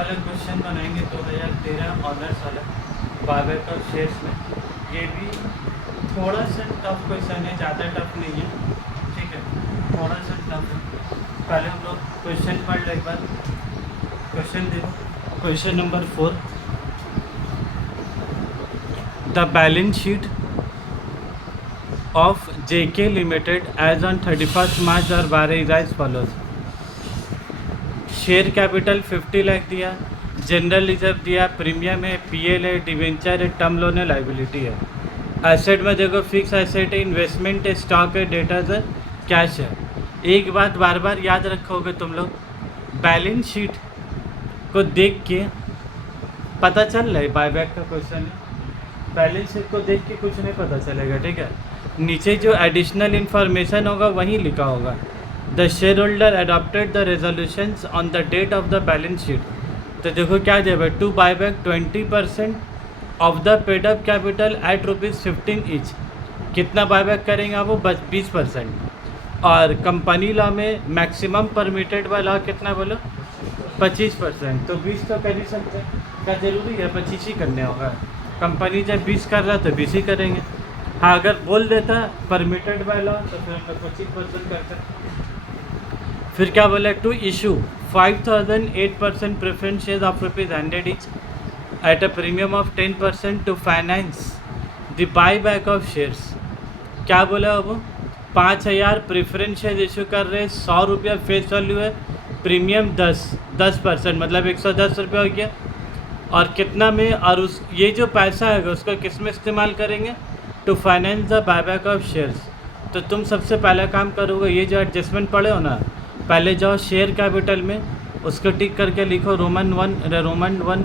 वाला क्वेश्चन बनाएंगे 2013 ऑनर्स वाला बायबैक और शेयर्स में। ये भी थोड़ा सा टफ क्वेश्चन है, ज़्यादा टफ नहीं है, ठीक है, थोड़ा सा टफ है। पहले हम लोग क्वेश्चन पढ़ लो एक बार। क्वेश्चन देखो, question number 4, the balance sheet of JK Limited as on 31st March 2012 is as follows। Share capital 50 lakh दिया, जनरल रिजर्व दिया, प्रीमियम है, PL है, डिवेंचर है, टर्म लोन है, लाइबिलिटी है। एसेट में देखो फिक्स एसेट है, इन्वेस्टमेंट है, स्टॉक है, डेटर्स है, कैश है। एक बात बार बार याद रखोगे तुम लोग, बैलेंस शीट को देख के पता चल रहा है बायबैक का क्वेश्चन है, बैलेंस शीट को देख के कुछ नहीं पता चलेगा, ठीक है। नीचे जो एडिशनल इन्फॉर्मेशन होगा वहीं लिखा होगा, the share holder adopted the resolutions on the date of the balance sheet. तो देखो क्या जब है, to buyback 20% of the paid up capital at ₹15 each. कितना बायबैक करेंगे आप, वो 20%। और कंपनी लॉ में मैक्सिमम परमिटेड बाय लॉ कितना बोलो, 25%। तो 20 तो कर ही सकते हैं, क्या ज़रूरी है 25 ही करने होगा। कंपनी जब 20 कर रहा तो 20 ही करेंगे। हाँ, अगर बोल देता परमिटेड बाय लॉ तो फिर हम लोग 25% करते। फिर क्या बोला, to issue 5008% preference share of ₹100 each at a premium of 10% to finance the buy back of shares. क्या बोला वो, 5000 प्रेफरेंस शेयर इशू कर रहे हैं, ₹100 फेस वैल्यू है, प्रीमियम 10%, मतलब 110 रुपये हो गया। और कितना में, और उस ये जो पैसा है उसको किस में इस्तेमाल करेंगे, to finance the buyback of shares. तो तुम सबसे पहला काम करोगे, ये जो एडजस्टमेंट पढ़े हो ना, पहले जाओ शेयर कैपिटल में, उसको टिक करके लिखो रोमन वन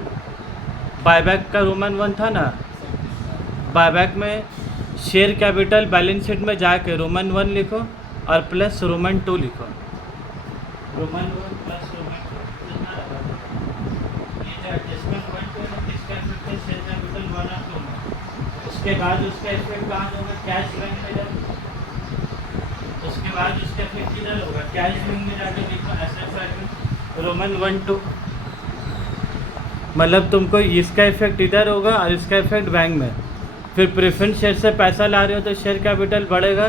बायबैक का रोमन 1 था ना, बायबैक में शेयर कैपिटल बैलेंस शीट में जाके रोमन 1 लिखो और प्लस रोमन 2 लिखो, रोमन 1 प्लस रोमन 2। ये जो एडजस्टमेंट पॉइंट है ना, इसका इफेक्ट है शेयर कैपिटल 1 और 2 में। उसके बाद उसका इफेक्ट कहाँ होगा, कैश बैंक में जाओ। उसके बाद उसका इफेक्ट किधर होगा, कैश बैंक में जाकर लिखो एसेट साइड में रोमन 1 2। मतलब तुमको इसका इफेक्ट इधर होगा और इसका इफेक्ट बैंक में। फिर प्रेफरेंस शेयर से पैसा ला रहे हो तो शेयर कैपिटल बढ़ेगा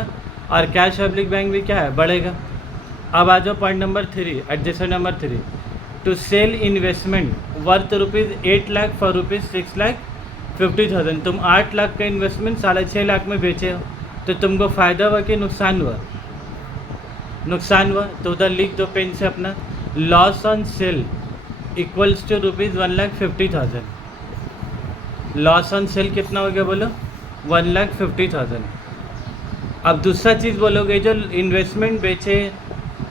और कैश पब्लिक बैंक भी क्या है, बढ़ेगा। अब आ जाओ point number 3, adjustment number 3, to sell investment worth ₹8 lakh for ₹6,50,000। तुम 8 लाख का इन्वेस्टमेंट 6.5 लाख में बेचे हो, तो तुमको फ़ायदा हुआ कि नुकसान हुआ, नुकसान हुआ। तो उधर लिख दो पेन से अपना, loss on sale equals to ₹1,50,000। Loss on sale कितना हो गया बोलो, 1,50,000। अब दूसरा चीज़ बोलोगे, जो इन्वेस्टमेंट बेचे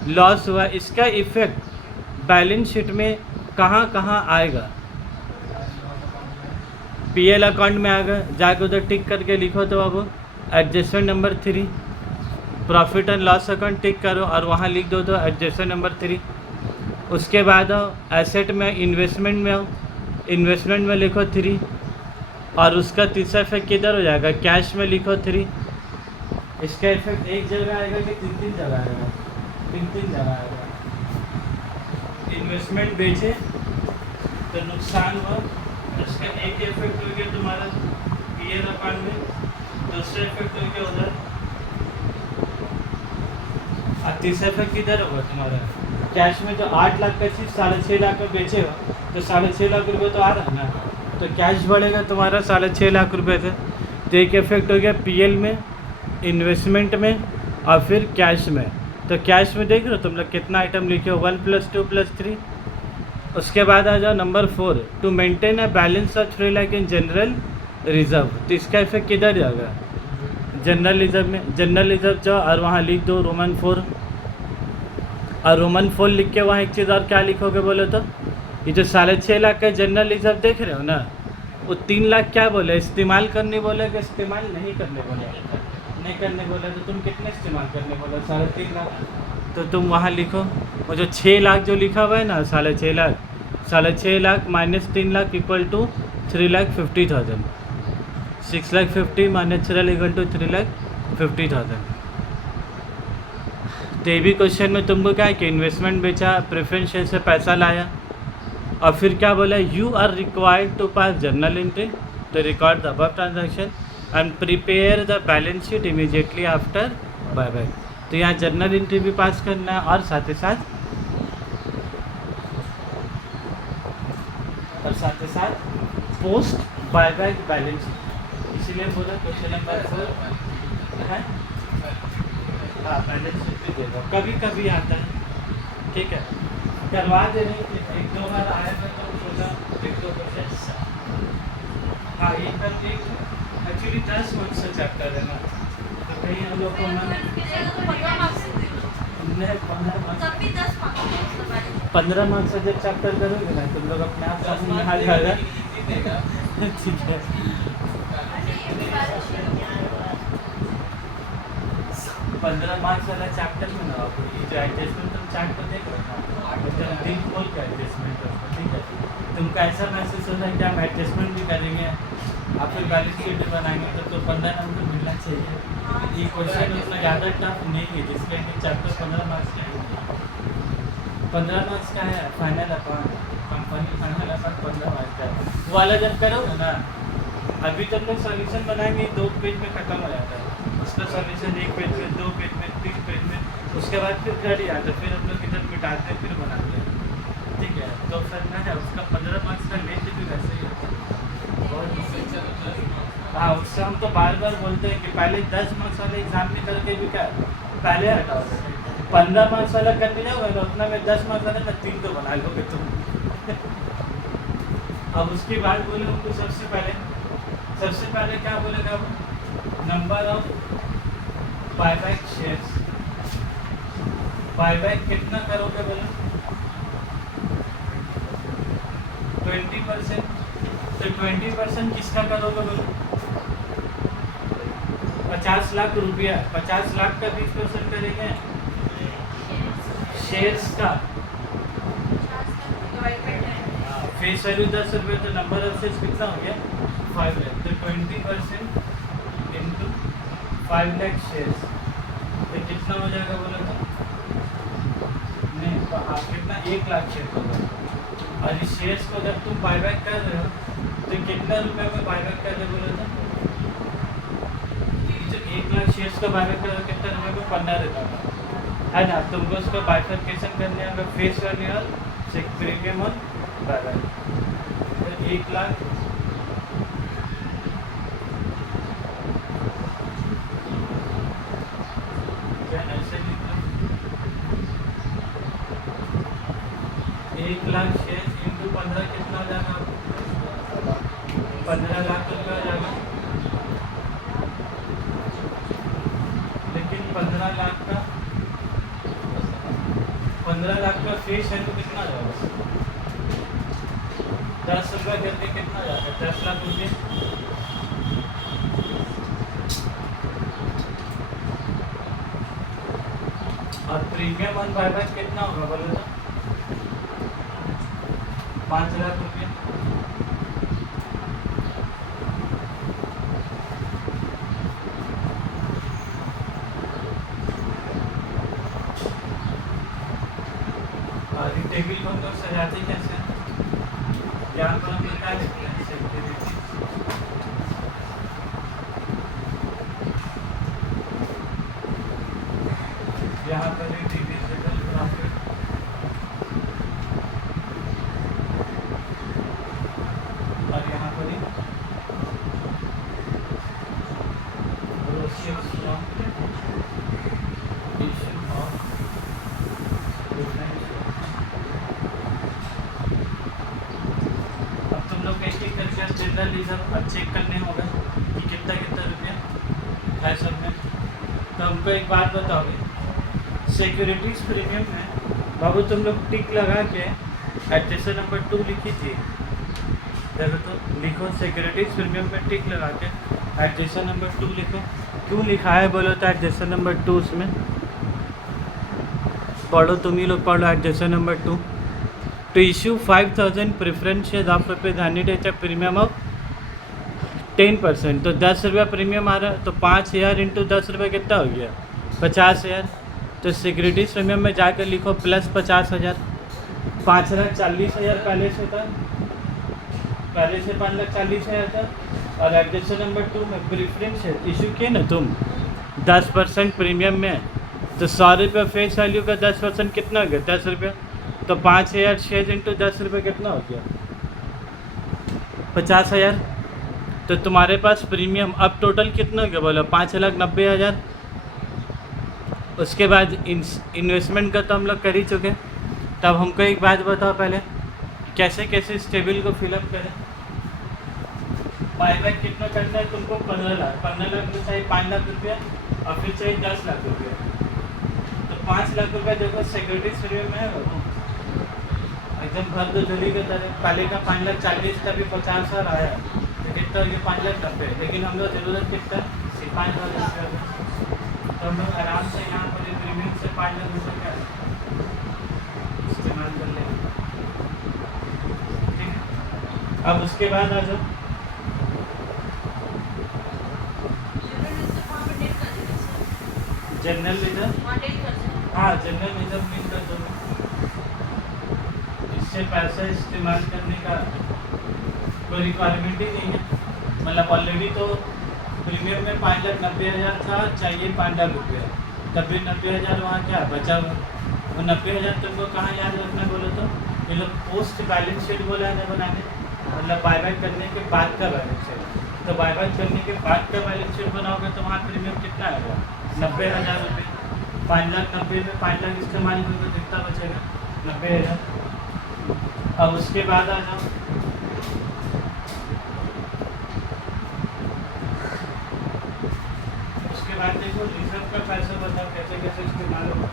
लॉस हुआ, इसका इफेक्ट बैलेंस शीट में कहाँ कहाँ आएगा, PL अकाउंट में आएगा, जाके उधर टिक करके लिखो। तो अब adjustment number 3, profit and loss account tick करो और वहाँ लिख दो तो एडजस्टमेंट नंबर 3। उसके बाद आओ एसेट में, इन्वेस्टमेंट में आओ, इन्वेस्टमेंट में लिखो 3, और उसका तीसरा इफेक्ट किधर हो जाएगा, कैश में लिखो 3। इसका इफेक्ट एक जगह आएगा कि 3 जगह आएगा, 3 जगह आएगा। इन्वेस्टमेंट बेचे तो नुकसान हुआ, उसका एक इफेक्ट हो गया तुम्हारा PL अकाउंट में, दूसरा इफेक्ट हो गया उधर, और तीसरा इफेक्ट किधर होगा तुम्हारा कैश में। जो 8 लाख का चीज़ 6.5 लाख में बेचे हो तो 6.5 लाख रुपये तो आ रहा है ना, तो कैश बढ़ेगा तुम्हारा 6.5 लाख रुपये से। तो एक इफेक्ट हो गया PL में, इन्वेस्टमेंट में और फिर कैश में। तो कैश में देख रहे हो तुम लोग कितना आइटम लिखे हो, 1 + 2 + 3। उसके बाद आ जाओ number 4, to maintain a balance of 3 lakh in general reserve. तो इसका इफेक्ट किधर जाएगा, जनरल रिजर्व में। जनरल रिजर्व जाओ और वहाँ लिख दो रोमन 4, और रोमन 4 लिख के वहाँ एक चीज़ और क्या लिखोगे बोले तो, ये जो 6.5 लाख का जनरल रिजर्व देख रहे हो ना, वो 3 लाख क्या बोले, इस्तेमाल करने बोले कि इस्तेमाल नहीं करने बोले, नहीं करने बोले। तो तुम कितने इस्तेमाल करने बोले, 3.5 लाख। तो तुम वहाँ लिखो, वो जो 6 लाख जो लिखा हुआ है ना, 6.5 lakh, 6.5 lakh minus 3 lakh equal to 3,50,000। 6,50,000 minus 3 equal to 3,50,000। तो ये भी क्वेश्चन में तुमको क्या है कि इन्वेस्टमेंट बेचा, प्रेफरेंस शेयर से पैसा लाया, और फिर क्या बोला, you are required to pass journal entry to record the above transaction and prepare the balance sheet immediately after buyback। तो यहाँ जर्नल एंट्री भी पास करना है और साथ ही साथ पोस्ट बायबैक बैलेंस शीट। इसीलिए बोला क्वेश्चन नंबर 4 है, हाँ बैलेंस शीट भी देगा, कभी कभी आता है, ठीक है करवा दे रहे, एक दो बार आएगा तो सोचा एक दो क्वेश्चन। हाँ ये कर एक्चुअली 10 मार्क्स का चैप्टर है ना, तो कहीं हम लोग को 15 मार्क्स का जब चैप्टर करोगे ना तुम लोग अपने आप समझ में आ जाएगा। ठीक है 15 मार्क्स वाला चैप्टर में ना आपको ये जो एडजस्टमेंट तुम चार्ट पर देख रहे हो एकदम दिल खोल के एडजस्टमेंट हो, ठीक है तुमको ऐसा महसूस हो रहा है कि हम एडजस्टमेंट भी करेंगे आप फिर बैलेंस शीट बनाएंगे तो 15 नंबर मिलना चाहिए। ये क्वेश्चन उतना ज़्यादा टफ नहीं है जिसके लिए चैप्टर 15 मार्क्स का है, 15 मार्क्स का है। Final account company final account 15 marks का है, वो वाला जब करोगे ना अभी तक लोग सॉल्यूशन बनाएंगे 2 पेज में ख़त्म हो जाता है, उसका सॉल्यूशन 1 पेज में 2 पेज में 3 पेज में, उसके बाद फिर कर ही आता है, फिर हम लोग इधर मिटाते हैं फिर बनाते हैं, ठीक है तो फिर ना है उसका 15 मार्क्स का लेंथ भी वैसे ही होता है। हाँ उससे हम तो बार बार बोलते हैं कि पहले 10 मार्क्स वाले एग्जाम में करके भी क्या पहले हटाओ, 15 मार्क्स वाला करने जाओगे ना उतना में 10 मार्क्स वाला मैं 3 तो बना लोगे तुम। अब उसकी बात बोले उनको सबसे पहले क्या बोलेगा वो, number of buyback shares, buyback कितना करोगे बोलो 20%, तो 20% किसका करोगे बोलो 50 लाख रुपया, 50 लाख का 20% करेंगे शेयर्स का, फेस वैल्यू 10 रुपये तो नंबर ऑफ शेयर्स कितना हो गया 5 लाख, तो 20% इंटू 5 लाख शेयर्स तो कितना हो जाएगा बोला था नहीं तो आप कितना 1 लाख शेयर होगा। और इस शेयर्स को जब तुम बायबैक कर रहे हो तो कितना रुपये में बायबैक कर रहे बोला था, जो 1 लाख शेयर्स का बायबैक कर रहे हो कितना रुपये में 15 रुपये है ना, तुमको उसका बाइफरकेशन करने होगा फेस वैल्यू और प्रीमियम और बायबैक, तो 1 लाख ऐसे लिख लो 1 लाख शेयर इंटू 15 कितना हो जाएगा 15 लाख रुपये हो जाएगा, लेकिन 15 लाख का फेस है तो कितना जाएगा 10 रुपये करके कितना जाएगा 10 लाख रुपये, और प्रीमियम ऑन बायबैक कितना होगा बोलो तो 5 लाख रुपये, और टेबल को हम लोग सजाते कैसे, यहाँ पर हम लोग क्या लिखते हैं सिक्योरिटी, यहाँ पर भी डिविजिबल प्रॉफिट, और यहाँ पर ही proceeds from issue of different. अब तुम लोग एक एक करके जनरल रिजर्व चेक करने होगा कि कितना रुपया है सब में। तो हमको एक बात बताओगे, सिक्योरिटीज प्रीमियम में बाबू तुम लोग टिक लगा के एडजस्टर नंबर 2 लिखी थी, देखो तो लिखो सिक्योरिटीज प्रीमियम में टिक लगा के एडजस्टर नंबर 2 लिखो, क्यों लिखा है बोलो तो एडजस्टर नंबर 2 उसमें पढ़ो, तुम ही लोग पढ़ो adjuster number 2, to issue 5000 preference share of rupees 100 premium of 10%, तो 10 रुपया प्रीमियम आ रहा है तो 5000 इंटू 10 रुपये कितना हो गया 50,000, तो सिक्योरिटीज प्रीमियम में जाकर लिखो प्लस 50,000, 5,40,000 पहले से था, पहले से 5,40,000 था। और एडजस्टर नंबर 2 में प्रेफरेंस इशू किए ना तुम 10% प्रीमियम में, तो 100 रुपये फेस वैल्यू का 10% कितना हो गया? 10 रुपये। तो 5,006 इंटू 10 रुपये कितना हो गया? 50,000। तो तुम्हारे पास प्रीमियम अब टोटल कितना हो गया बोला? 5,90,000। उसके बाद इन्वेस्टमेंट का तो हम लोग कर ही चुके। तब हमको एक बात बताओ पहले, कैसे कैसे इस टेबल को फिलअप करें? बायबैक कितना करना है तुमको? 15 लाख। 15 लाख में चाहिए 5 लाख रुपया और फिर चाहिए 10 लाख रुपया। तो 5 लाख रुपया देखो सिक्योरिटी सर्वे में है वो एकदम भर दो झोली के तरह। पहले का 5,40,000 था, अभी 50,000 आया तो कितना हो गया? 5,90,000। लेकिन हम लोग ज़रूरत कितना? 5 लाख रुपया। तो हम लोग आराम से यहाँ पर प्रीमियम से 5 लाख रुपये का इस्तेमाल कर लेंगे। ठीक है, अब उसके बाद आ जाओ जनरल रिजर्व। हाँ, जनरल रिजर्व मिल कर दो। इससे पैसा इस्तेमाल करने का कोई रिक्वायरमेंट ही नहीं है। मतलब ऑलरेडी तो प्रीमियम में 5,90,000 था, चाहिए 5 लाख रुपया, तब भी 90,000 वहाँ क्या बचा हुआ। वो 90,000 तुमको कहाँ याद रखना बोलो तो? ये लोग पोस्ट बैलेंस शीट बोला है बनाने, मतलब बायबैक करने के बाद का बैलेंस शीट। तो बायबैक करने के बाद का बैलेंस शीट बनाओगे तो वहाँ प्रीमियम कितना आएगा? 90,000 रुपये। 5,90,000 में 5 लाख इस्तेमाल करोगे तो कितना बचेगा? 90,000। अब उसके बाद आ जाओ उसके बाद देखो रिजर्व का पैसा बताओ कैसे कैसे इस्तेमाल होगा।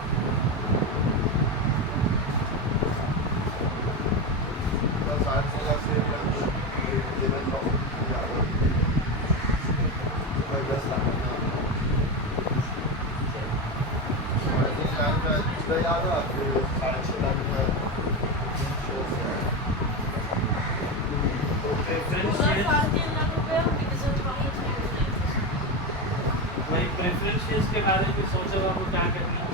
वही प्रेफरेंस शेयर्स के बारे में सोचो आपको क्या करना है।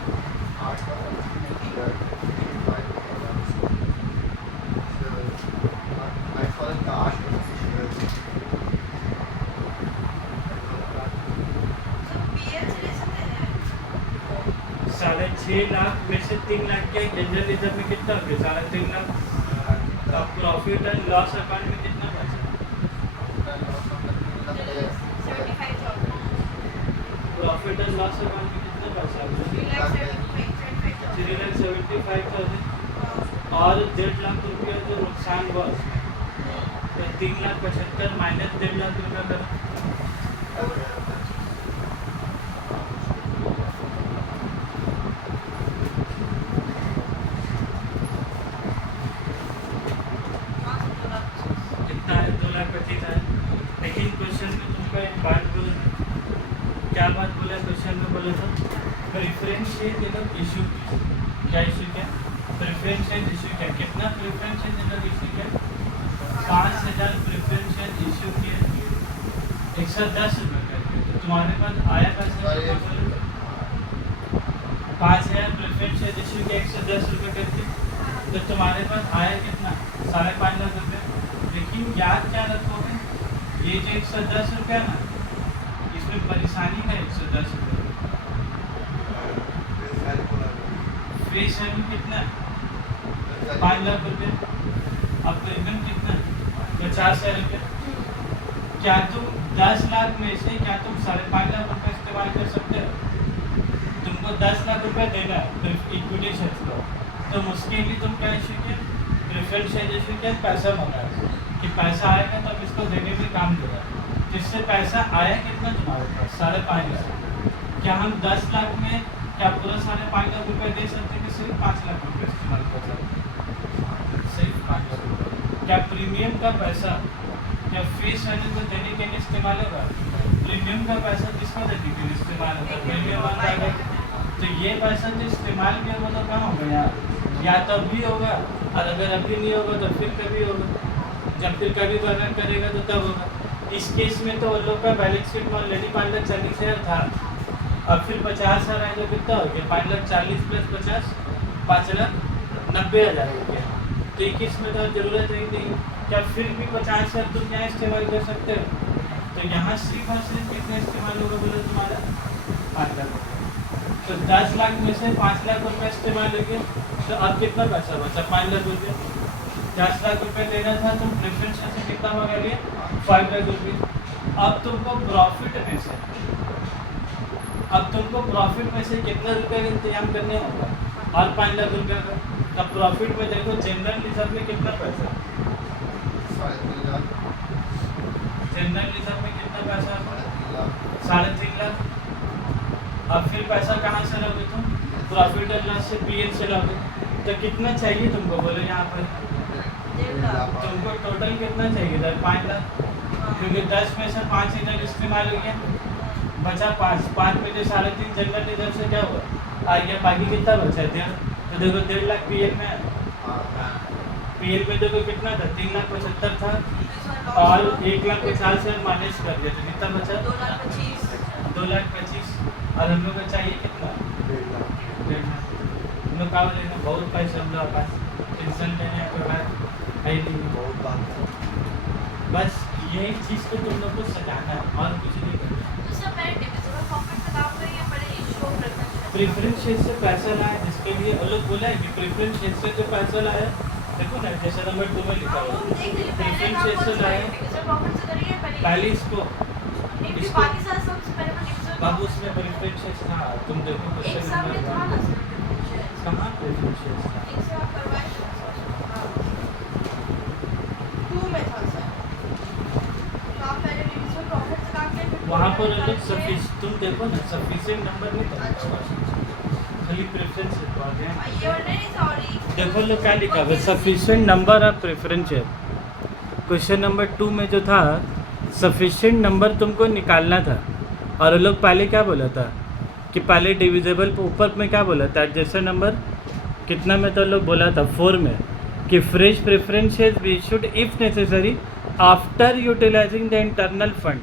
साढ़े 6 लाख में से 3 लाख के जनरल रिजर्व में कितना हो गया? 3.5 लाख। अब प्रॉफिट एंड लॉस अकाउंट में कितना बचा? प्रॉफिट एंड लॉस अकाउंट में कितना बचा? 3,75,000। और 1.5 लाख रुपया जो नुकसान हुआ उसमें, तो 3,75,000 माइनस 1.5 लाख रुपया करो। कितना है? 2,25,000। लेकिन क्वेश्चन में तुमको एक बात बोलो, क्या बात बोला क्वेश्चन में? बोले तो प्रेफरेंस शेयर ये लोग इशू क्या इशू क्या? प्रेफरेंस शेयर इशू क्या? कितना प्रेफरेंस शेयर ये लोग इशू क्या? 5,000 प्रेफरेंस शेयर इशू किए 110 रुपये करके। तो तुम्हारे पास आया पैसा कितना बोले? 5,000 प्रेफरेंस शेयर इशू किया 110 रुपये करके, तो तुम्हारे पास आया कितना? 5.5 लाख रुपये। लेकिन याद क्या रखोगे, ये जो 110 रुपया ना, इसमें परेशानी का 110 रुपये। फेस वैल्यू कितना? 5 लाख रुपये। अब प्रीमियम कितना? 50,000 रुपये। क्या तुम 10 लाख में से क्या तुम 5.5 लाख रुपये इस्तेमाल कर सकते हो? तुमको 10 लाख रुपये देना है इक्विटी शेयर को, तो उसके लिए तुम क्या इशू किया? प्रेफरेंस शेयर इशू किया, पैसा मंगाया कि पैसा आएगा तो अब इसको देने में काम देगा। जिससे पैसा आया कितना तुम्हारे पास? 5.5 लाख। क्या हम 10 लाख में क्या पूरा 5.5 लाख रुपये दे सकते हैं कि सिर्फ 5 लाख रुपये इस्तेमाल कर सकते? सिर्फ 5 लाख रुपये। क्या प्रीमियम का पैसा क्या फेस वैल्यू को देने के लिए इस्तेमाल होगा? प्रीमियम का पैसा किसको देने के लिए इस्तेमाल होगा? प्रीमियम आएगा तो ये पैसा जो इस्तेमाल किया होगा तो कहाँ होगा यार? या तब भी होगा, और अगर अभी नहीं होगा तो फिर कभी होगा। जब फिर कभी वर्णन करेगा तो तब होगा। इस केस में तो उन लोग का बैलेंस शीट में ऑलरेडी 5,40,000 था, और फिर 50,000 आए तो कितना हो गया? 5,40,000 प्लस 50, 5,90,000 रुपया। तो 21 में तो ज़रूरत ही नहीं, क्या फिर भी 50,000 तुम यहाँ इस्तेमाल कर सकते हो। तो यहाँ सिर्फ और सिर्फ कितना इस्तेमाल होगा बोलो तुम्हारा 5 लाख रुपये। तो 10 लाख में से 5 लाख रुपये इस्तेमाल हो गया, तो अब कितना पैसा बचा 5 लाख रुपये। 10 लाख रुपये लेना था, तुम प्रेफरेंस से कितना मंगा लिए 5 लाख रुपये। अब तुमको प्रॉफिट में से कितना रुपये का इंतजाम करने होगा और 5 लाख रुपये का। तब प्रॉफिट में देखो जनरल रिजर्व में कितना पैसा, जनरल रिजर्व में कितना पैसा है 3.5 लाख। अब फिर पैसा कहाँ से लोगे तुम, प्रॉफिट एंड लॉस से पीएल से लोगे। तो कितना चाहिए तुमको बोलो यहाँ पर, तुमको टोटल कितना चाहिए 5 लाख, क्योंकि 10 में से 5 इधर इस्तेमाल हो गया, बचा 5 में से 3.5 जनरल रिजर्व से क्या हुआ आ गया, बाकी कितना बचा 1.5। तो देखो 1.5 लाख पीएल में, पीएल में देखो कितना था 3,75,000 था और 1,50,000 माइनस कर दिया तो कितना बचा 2,25,000। और हम लोग को चाहिए कितना 1.5 लाख। हम लोग क्या लेना, बहुत पैसे हम लोग पास, टेंशन लेने के बाद है नहीं, बहुत बात। बस यही चीज़ को तुम लोग को सजाना है और कुछ नहीं करना। प्रेफरेंस शेयर से पैसा लाया, जिसके लिए वो लोग बोला है कि प्रेफरेंस शेयर से जो पैसा लाया, देखो ना जैसे नंबर 2 में लिखा हुआ प्रेफरेंस शेयर से लाया पहले इसको बाबू उसमें प्रेफरेंस शेयर था, तुम देखो क्वेश्चन नंबर कहाँ प्रेफरेंस शेयर था, वहाँ पर लोग तुम देखो ना सफिशिएंट नंबर नहीं था, खाली प्रेफरेंस देखो लोग क्या लिखा हुआ सफिशिएंट नंबर ऑफ प्रेफरेंस है। क्वेश्चन नंबर 2 में जो था सफिशिएंट नंबर तुमको निकालना था, और लोग पहले क्या बोला था कि पहले डिविजिबल ऊपर में क्या बोला था जैसे नंबर कितना में, तो लोग बोला था 4 में कि fresh preferences we should if necessary after utilising the internal fund.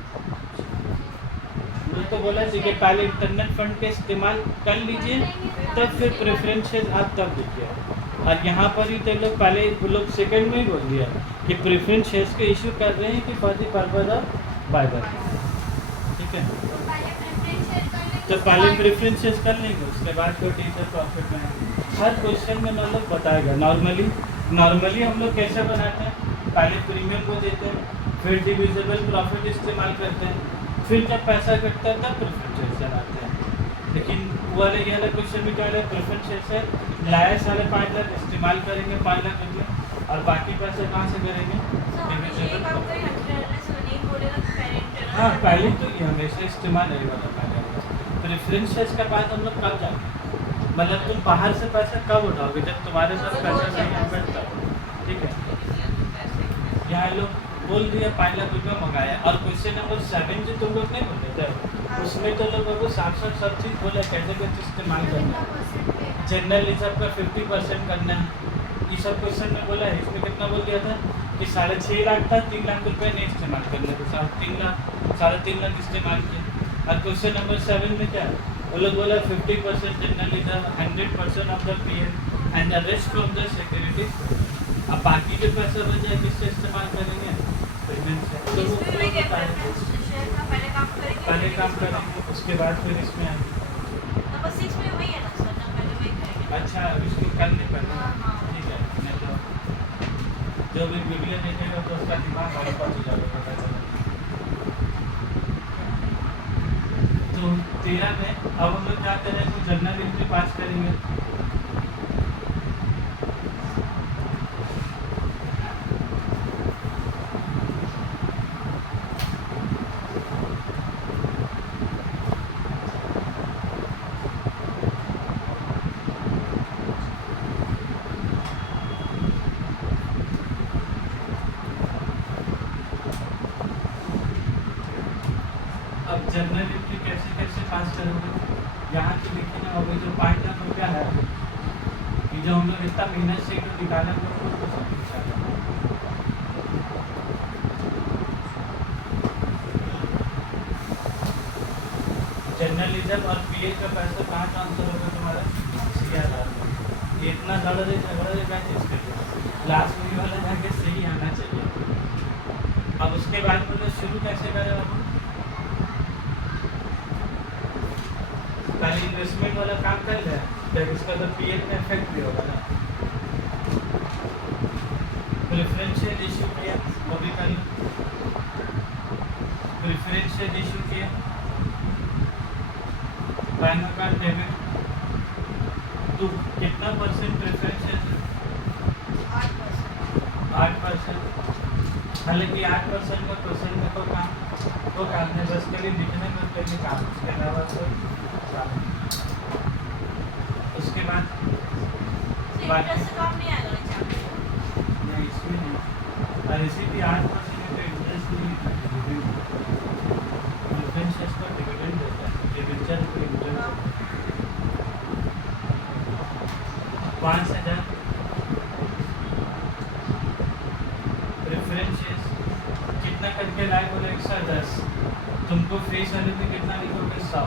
तो बोला कि पहले इंटरनल फंड का इस्तेमाल कर लीजिए तब फिर प्रेफरेंसेस आप तब दीजिए। और यहाँ पर ही तो लोग पहले वो लोग सेकंड में ही बोल दिया कि प्रेफरेंस शेयर्स के इशू कर रहे हैं कि for the purpose of buyback, ठीक है। तो पहले प्रेफरेंस शेयर्स कर लेंगे, उसके बाद कोई टीचर प्रॉफिट में हर क्वेश्चन में हम लोग बताएगा। नॉर्मली हम लोग कैसे बनाते हैं, पहले प्रीमियम को देते हैं, फिर डिविजिबल प्रॉफिट इस्तेमाल करते हैं, फिर जब पैसा कटता है तब प्रेफरेंस शेयर चलाते हैं। लेकिन वो वाले ये वाला क्वेश्चन में क्या है, प्रेफरेंस शेयर से लाया 5.5 लाख इस्तेमाल करेंगे 5 लाख रुपये, और बाकी पैसे कहाँ से करेंगे हाँ पहले तो ये हमेशा इस्तेमाल नहीं वाला पहले। प्रेफरेंस शेयर का बाद हम लोग कब जाएंगे, मतलब तुम बाहर से पैसा कब उठाओगे जब तुम्हारे साथ पैसा नहीं बैठता, ठीक है। यहाँ लोग बोल दिया 5 लाख रुपये मंगाया, और क्वेश्चन नंबर 7 जो तुम लोग नहीं बोल रहे थे उसमें तो लोगों को साफ सब चीज़ बोला कैसे कैसे इस्तेमाल करना है, जनरल रिजर्व का 50% करना है, ये सब क्वेश्चन में बोला है। इसमें कितना बोल दिया था कि 6.5 लाख था, 3 लाख रुपये नहीं इस्तेमाल करने थे, 3.5 लाख इस्तेमाल किया। और क्वेश्चन नंबर 7 में क्या है, वो लोग बोला 50% general reserve, 100% of the PL and the rest from the security. अब बाकी जो पैसा बच जाए किससे इस्तेमाल करेंगे, पेमेंट से। तो वो पहले काम करेंगे, उसके बाद फिर इसमें अच्छा इसको कल नहीं करना, ठीक है। नहीं तो जो भी वीडियो देखेगा तो उसका दिमाग और पास हो जाएगा, पता चला। तो 13 में अब हम लोग क्या करें, तो जनरल एंट्री पास करेंगे। अब जनरल एंट्री कैसे कैसे पास करोगे, यहाँ तो लिखे ना होगा जो 5 लाख रुपया है, ये जो हम लोग इतना मेहनत से तो निकाला हम लोग को सब निकाला। जनरल रिजर्व और पीए का पैसा कहाँ ट्रांसफर होगा तुम्हारा, CRR। इतना झगड़ा दे क्या चीज़ के लिए? लास्ट में वाला जाके सही आना चाहिए। अब उसके बाद बोले शुरू कैसे करें अब? पहले इन्वेस्टमेंट वाला काम कर ले, फिर उसका तो पीएल में इफेक्ट भी होगा ना। प्रेफरेंशियल इशू किया, वो भी कर लो। प्रेफरेंशियल इशू किया, बैंक अकाउंट डेबिट, तो कितना परसेंट प्रेफरेंशियल? 8%। हालांकि 8% का क्वेश्चन में तो काम है, बस के लिए लिखने में कहीं काम, उसके अलावा कोई काम नहीं। उसके बाद बाकी नहीं, इसमें नहीं। और इसी भी 8% का इंटरेस्ट नहीं, डिफरेंशियल का डिविडेंड देता है, डिविडेंड को इंटरेस्ट 5,000 प्रेफरेंशियल कितना करके लाए बोले 110, तुमको फेस वाले में कितना लिखोगे 100,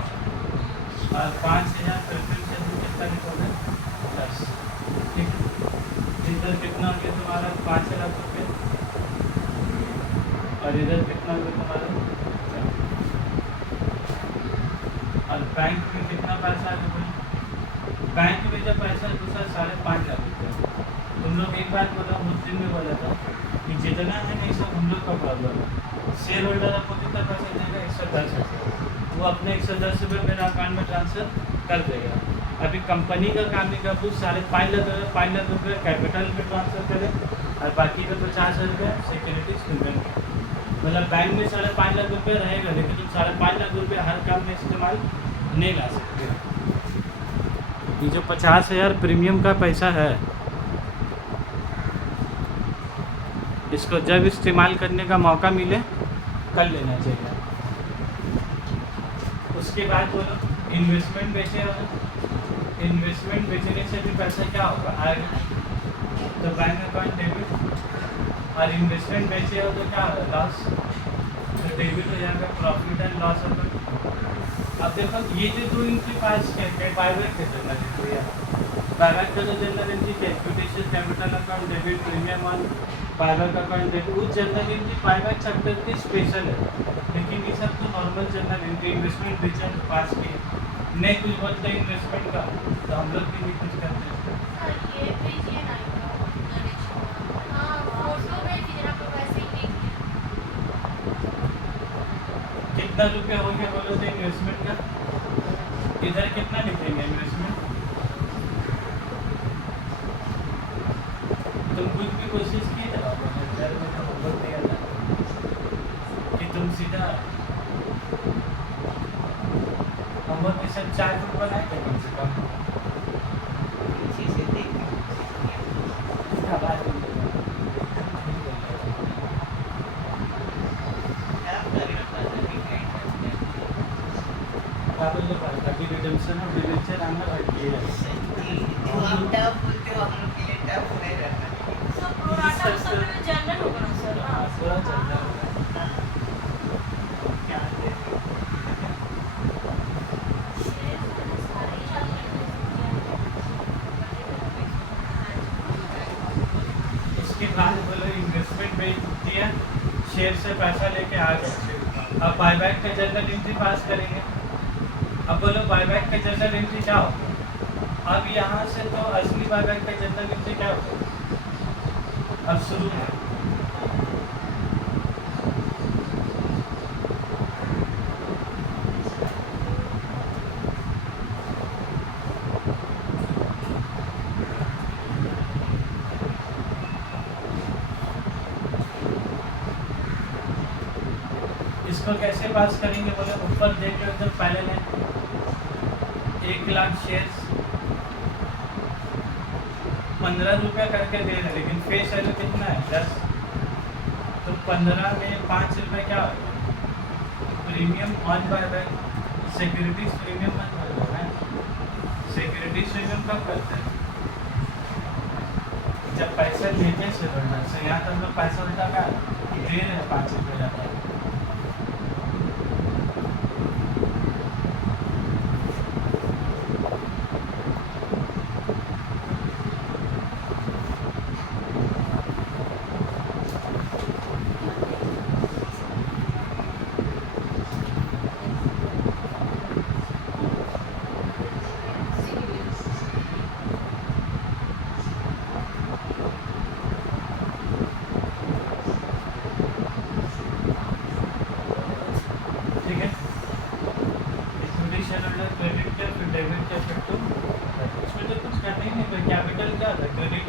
और 5,000 प्रेफरेंशियल में कितना लिखोगे 10। ठीक है, इधर कितना हो गया तुम्हारा 5,00,000 रुपये, और इधर कितना हो गया तुम्हारा, और बैंक में कितना पैसा है बोले? बैंक में जब पैसा दूसरा 5.5 लाख रुपये। तुम लोग एक बात बोला, उस दिन में बोला था कि जितना है नहीं सब हम लोग का प्रॉब्लम है। शेयर होल्डर आपको कितना पैसा देगा? 110 रुपये, वो अपने 110 रुपये मेरा अकाउंट में ट्रांसफर कर देगा। अभी कंपनी का काम नहीं कर, 5 लाख रुपये कैपिटल में ट्रांसफर करें, और बाकी का 50 रुपये सिक्योरिटीज पेमेंट। मतलब बैंक में 5.5 लाख रुपये रहेगा, लेकिन तुम 5.5 लाख रुपये हर काम में इस्तेमाल नहीं ला सकते। ये जो 50,000 प्रीमियम का पैसा है, इसको जब इस्तेमाल करने का मौका मिले कर लेना चाहिए। उसके बाद बोलो इन्वेस्टमेंट बेचे, इन्वेस्टमेंट बेचने से भी पैसा क्या होगा आएगा, तो बैंक अकाउंट डेबिट, और इन्वेस्टमेंट बेचे हो तो क्या होगा लॉस, तो डेबिट हो जाएगा प्रॉफिट एंड लॉस अकाउंट। अब देखो ये जो दो इनके पास बायबैक के जनरल एंट्री है, बायबैक का जो जनरल एंट्री है equity capital account debit premium on buyback account debit, उस जनरल एंट्री बायबैक चैप्टर की स्पेशल है, लेकिन ये सब तो नॉर्मल जनरल एंट्री इन्वेस्टमेंट बेचर पास की नहीं कुछ बोलते इन्वेस्टमेंट का, तो हम लोग भी नहीं कुछ करते हैं। कितना रुपया हो गया बोलो तो इन्वेस्टमेंट का, इधर कितना लिखेंगे इन्वेस्टमेंट? तुम कुछ भी कोशिश किए थे घर में, तो होमवर्क दिया था कि तुम सीधा होमवर्क के साथ 4 फुट बनाए थे कम से कम। अभी रिडम्पशन ऑफ डिबेंचर आना बाकी है। हम टफ बोलते हो, हम लोग के लिए टफ नहीं रहता। सब प्रोराटा सब में जनरल होगा ना सर। थोड़ा चलता है क्या उसके बाद बोलो इन्वेस्टमेंट बेच दिया, शेयर से पैसा लेके आ गए, अब बायबैक का जनरल एंट्री पास करेंगे। अब बोलो बायबैक का जनरल एंट्री क्या होगा? अब यहाँ से तो असली बायबैक का जनरल एंट्री क्या होगा? अब शुरू है इसको कैसे पास करेंगे बोले, ऊपर देख रहे हो जब पहले ने 1 लाख शेयर्स 15 रुपया करके दे रहे, लेकिन फेस वैल्यू कितना है 10, तो 15 में 5 रुपये क्या होगा premium on buyback, securities premium मत कर रहे हैं, सिक्योरिटीज प्रीमियम कब करते हैं जब पैसा लेते से बढ़ना से, यहाँ तो हम लोग पैसा उल्टा क्या दे रहे हैं 5 रुपये ज़्यादा।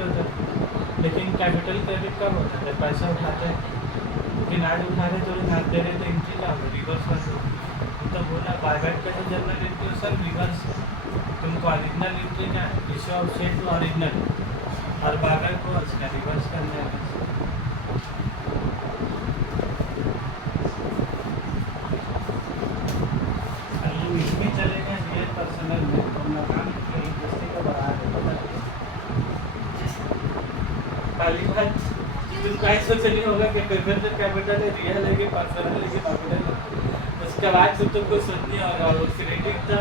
होता है। लेकिन कैपिटल क्रेडिट कब होता है? जब पैसा उठाते हैं। लेकिन आज उठा रहे तो आज दे रहे तो एंट्री क्या होगा? रिवर्स वाला तो बोला बायबैक का जो जनरल एंट्री है सब रिवर्स है। तुमको ओरिजिनल एंट्री क्या है? Issue of share to original और बायबैक को उसका रिवर्स करना है। इसमें चलेगा रियल पर्सनल में तो मकान की इंडस्ट्री को बढ़ा देगा। पहली बात तुम कैसे चली होगा कि प्रेफर कैपिटल है, रियल है कि पर्सनल है कि नॉमिनल है। उसके बाद फिर तुमको सोचनी होगा वो क्रेडिट का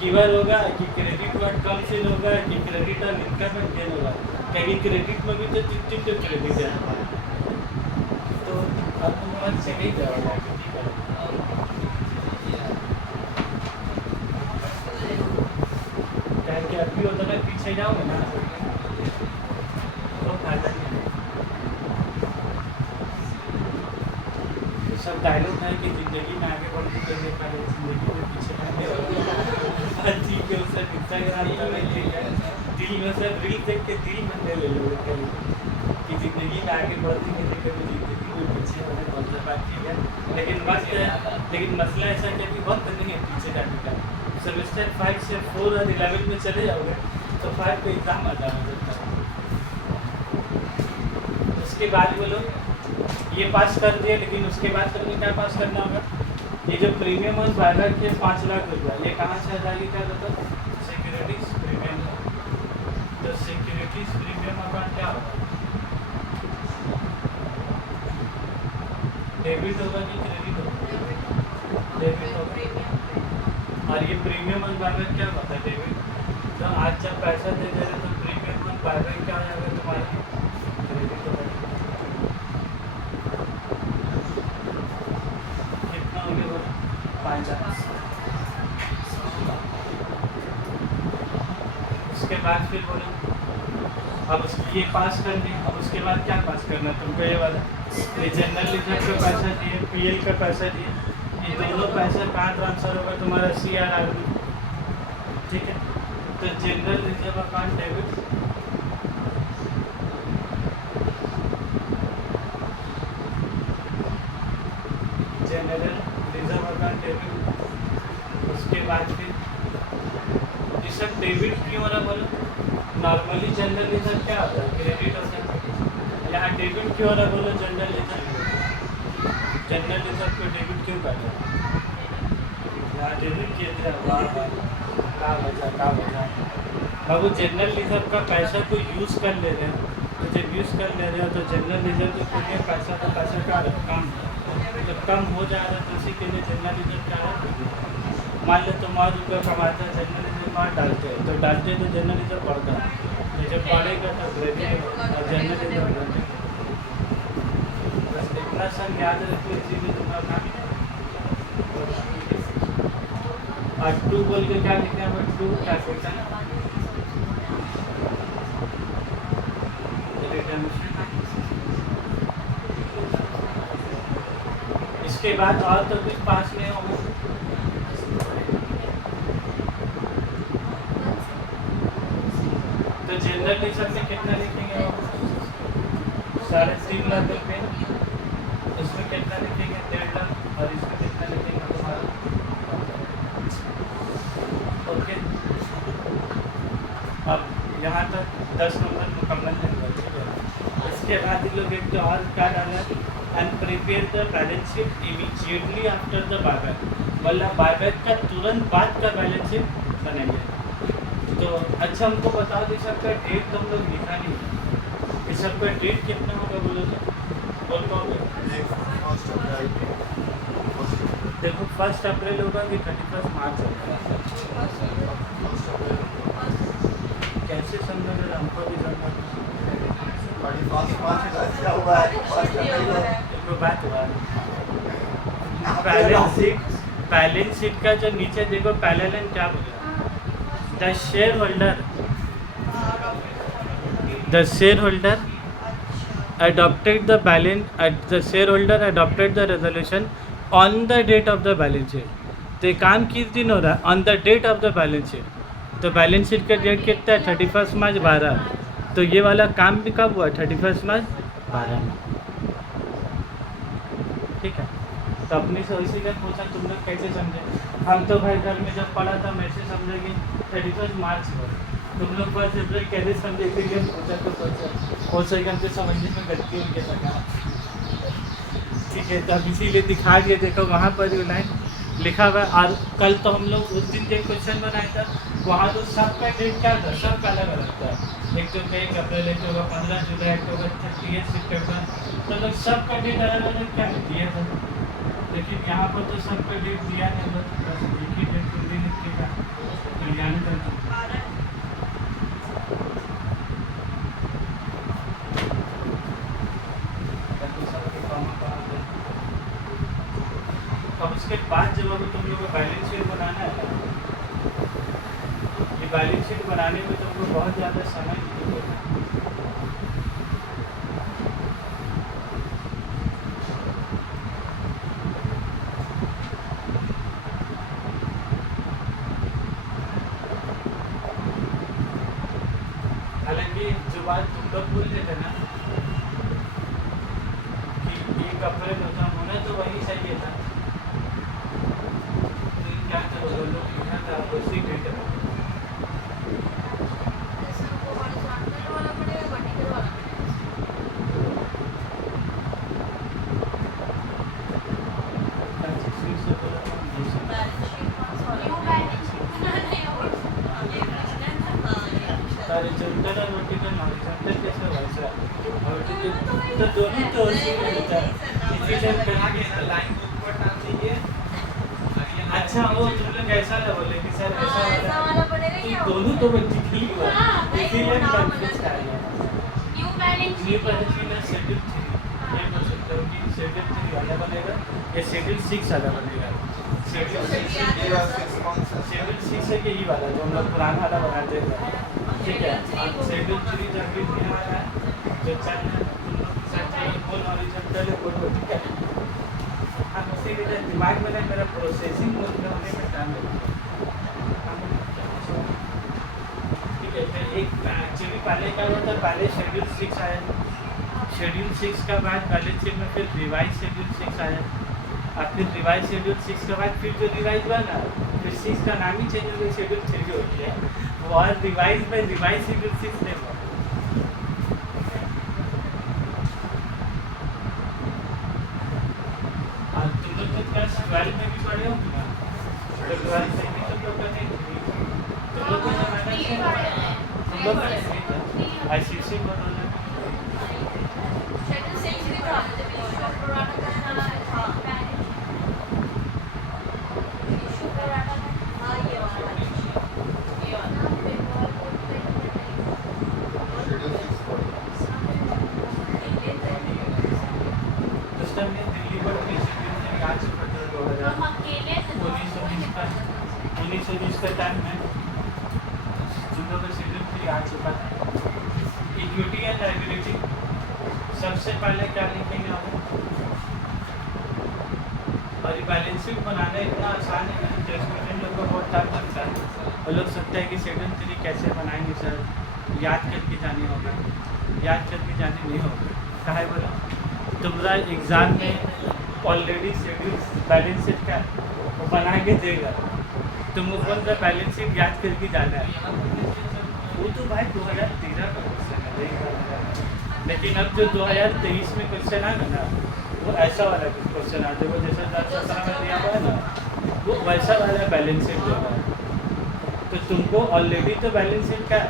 कीवर्ड होगा कि क्रेडिट वर्ड कम से होगा कि क्रेडिट और इनकम में गेन होगा, क्योंकि क्रेडिट में भी तो तीन तीन क्रेडिट है। तो अब तुम मन से नहीं जाओगा कि ठीक है कि अभी होता है पीछे जाओगे ना तो फायदा नहीं है। तो सब डायलॉग है कि ज़िंदगी में आगे बढ़ने के लिए पहले ज़िंदगी में पीछे रहने वाला ठीक है। उससे इंस्टाग्राम का नहीं ठीक है, दिल में से रील देख के दिल बनने ले लो कि ज़िंदगी में आगे बढ़ने के लिए कभी ज़िंदगी में पीछे होने बहुत बात ठीक है। लेकिन मस्त है, लेकिन मसला ऐसा है कि बहुत नहीं है पीछे जाने का। सेमेस्टर 5 से 4 और 11 में चले जाओगे तो 5 पे एग्ज़ाम आ जाना है। उसके बाद बोलो ये पास कर दिए, लेकिन उसके बाद तुम्हें क्या पास करना होगा? ये जो प्रीमियम और बायबैक के 5 लाख रुपया ये कहाँ से आ जाएगी? क्या होता है? Securities premium. तो सिक्योरिटीज प्रीमियम अकाउंट क्या होगा? डेबिट होगा कि क्रेडिट होगा? डेबिट होगा। और ये प्रीमियम और बायबैक क्या होता है? डेबिट। तो आज जब पैसा दे रहे तो प्रीमियम और बायबैक क्या हो जाएगा तुम्हारा? क्रेडिट होगा। कितना हो गया? 5 लाख। उसके बाद फिर बोलो अब ये पास कर दी, अब उसके बाद क्या पास करना तुमको? ये वाला ये जनरल रिजर्व का पैसा दिए, पीएल का पैसा दिए, ये दोनों पैसा कहाँ ट्रांसफर होगा? तुम्हारा CRR में। ठीक है, तो general reserve account debit, general reserve account debit. उसके बाद फिर ये सब डेबिट क्यों हो रहा बोलो? नॉर्मली जनरल रिजर्व क्या होता है? क्रेडिट होता है। यहाँ डेबिट क्यों हो रहा बोलो? जनरल रिजर्व को डेबिट क्यों कर रहे हैं? यहाँ डेबिट किए थे का वजह बाबू जनरल रिजर्व का पैसा को यूज़ कर ले रहे हो, तो जब यूज़ कर ले रहे हो तो जनरल रिजर्व के पूरे पैसा का पैसा क्या कम जब कम हो जा रहा है तो उसी के लिए जनरल रिजर्व क्या है? मान लो तुम और रुपये कमाते हैं, जनरल रिजर्व वहाँ डालते हैं तो जनरल रिजर्व बढ़ता है, तो जब बढ़ेगा तो क्रेडिट और जनरल रिजर्व बढ़ेगा। बस इतना सब याद रखिए, इसीलिए तुम्हारा काम और 2 बोल के क्या लिखना है? 2 कैपिटल इसके बाद और तो कुछ पास नहीं होगा। तो जनरल रिजर्व में कितना लिखेंगे? 3.5 लाख रुपये। इसमें कितना लिखेंगे? 1.5 लाख। और इसमें कितना लिखेंगे तुम्हारा? ओके, अब यहाँ तक 10 नंबर मुकम्मल है। इसके बाद ये लोग एक और क्या डालना है? And prepare the balance sheet immediately after the buyback, मतलब बायबैक का तुरंत बाद का बैलेंस शीट बनेंगे। तो अच्छा हमको बता दे सबका डेट तुम लोग लिखा नहीं, इस सबका डेट कितना होगा बोलो तो? बोल पाओगे? देखो 1 अप्रैल होगा कि 31 मार्च होगा? कैसे समझोगे? हमको भी समझो। देखो बात हुआ बैलेंस शीट का जो नीचे देखो पहले लाइन क्या बोला? The share holder adopted the resolution on the date of the balance sheet। तो ये काम किस दिन हो रहा है? On the date of the balance sheet. तो बैलेंस शीट का डेट कितना है? 31 मार्च 12। तो ये वाला काम भी कब हुआ? 31 मार्च 12 में। ठीक है, तो अपनी से इसीलिए पूछा तुम लोग कैसे समझे। हम तो भाई घर में जब पढ़ा था वैसे समझेंगे 31 मार्च को, तुम लोग 1 अप्रैल कैसे समझे, इसीलिए पूछा तो सोचा हो सकेगा तो समझने में गलती हो गया था। ठीक है, तो अब इसीलिए दिखा दिए, देखो वहाँ पर जो लाइन लिखा हुआ है। और कल तो हम लोग उस दिन जो क्वेश्चन बनाया था वहाँ तो सबका डेट क्या था, सबका अलग अलग था। एक तो 1 अप्रैल, एक होगा 15 जुलाई, एक होगा 30 सितंबर, तो लोग सबका डेट अलग अलग क्या दिया था। लेकिन यहाँ पर तो सबका डेट दिया नहीं, बस एक ही डेट को दिन लिखेगा कल्याण करना। अब उसके बाद जब अगर तुम लोग को बैलेंस शीट बनाना है, ये बैलेंस शीट बनाने में तुमको बहुत ज़्यादा समय नहीं लगेगा। हालांकि जो बात तुम लोग बोल रहे थे ना कि 1 अप्रैल होता होना, तो वही सही था। क्या था वो लोग लिखा था उसी डेट में। जैसे हमको हॉरिजॉन्टल वाला पड़ेगा, वर्टिकल वाला बैलेंस शीट कौन सा वाला? न्यू बैलेंस शीट नहीं और ये प्रश्न था। हॉरिजॉन्टल और वर्टिकल, हॉरिजॉन्टल कैसे वैसा वर्टिकल तो दोनों तो उसी में होता है। इसीलिए करेंगे ना लाइन को ऊपर डाल दीजिए। अच्छा, वो तुम लोग ऐसा ना बोले कि सर ऐसा वाला पड़ेगा या दोनों तो वर्टिकल ही हुआ, इसीलिए कंफ्यूज आ गया। New balance new balance sheet में शेड्यूल 3 ये बोल सकते हो कि शेड्यूल 3 वाला बनेगा या शेड्यूल 6 वाला बनेगा। शेड्यूल 6 है कि ये वाला जो हम लोग पुराना वाला बनाते थे। ठीक है, अब शेड्यूल 3 जब भी दिया हुआ है जो चैनल तुम लोग के साथ चाहिए कौन हॉरिजॉन्टल है कौन वर्टिकल। हम उसी के लिए दिमाग में ना मेरा प्रोसेसिंग होने में टाइम लगता है। ठीक है, फिर एक एक्चुअली पहले क्या हुआ था, पहले शेड्यूल 6 आया, शेड्यूल 6 का बाद बैलेंस शीट में फिर रिवाइज शेड्यूल 6 आया, और फिर रिवाइज शेड्यूल 6 के बाद फिर जो रिवाइज हुआ ना, फिर 6 का नाम ही चेंज हो गया, शेड्यूल 3 हो गया वो, और रिवाइज में रिवाइज शेड्यूल 6 नहीं हुआ। और तुम लोग तो क्लास 12 में भी पढ़े होंगे ना, तो 12 से भी तुम लोग का तुम लोग को जमाना से तुम लोग का ICC बोर्ड वाला शेड्यूल 6 भी था, इशू प्रोडाक्ट का था, इशू प्रोडाक्ट हाँ ये वाला उस टाइम में दिल्ली बोर्ड में शेड्यूल में आज से पढ़ते थे हम अकेले थे तो 1920 का टाइम में जिन लोगों का शेड्यूल 3 आ चुका था। इक्विटी एंड लायबिलिटी सबसे पहले क्या लिखेंगे हम, और ये बैलेंस शीट बनाना इतना आसान है कि जो स्टूडेंट लोग को बहुत टफ लगता है, वो लोग सोचते हैं कि शेड्यूल 3 कैसे बनाएंगे सर, याद करके जाने होगा, याद करके जाने नहीं होगा। काहे बोला, तुम्हारा एग्ज़ाम में ऑलरेडी शेड्यूल बैलेंस शीट का वो बना के देगा, तुमको कौन सा बैलेंस शीट याद करके जाना है। वो तो भाई 2013 का क्वेश्चन है, वही वाला है। लेकिन अब जो 2023 में क्वेश्चन आएगा ना, वो ऐसा वाला क्वेश्चन आ जाएगा जैसा 2017 में दिया हुआ है ना, वो वैसा वाला बैलेंस शीट देगा। तो तुमको ऑलरेडी तो बैलेंस शीट का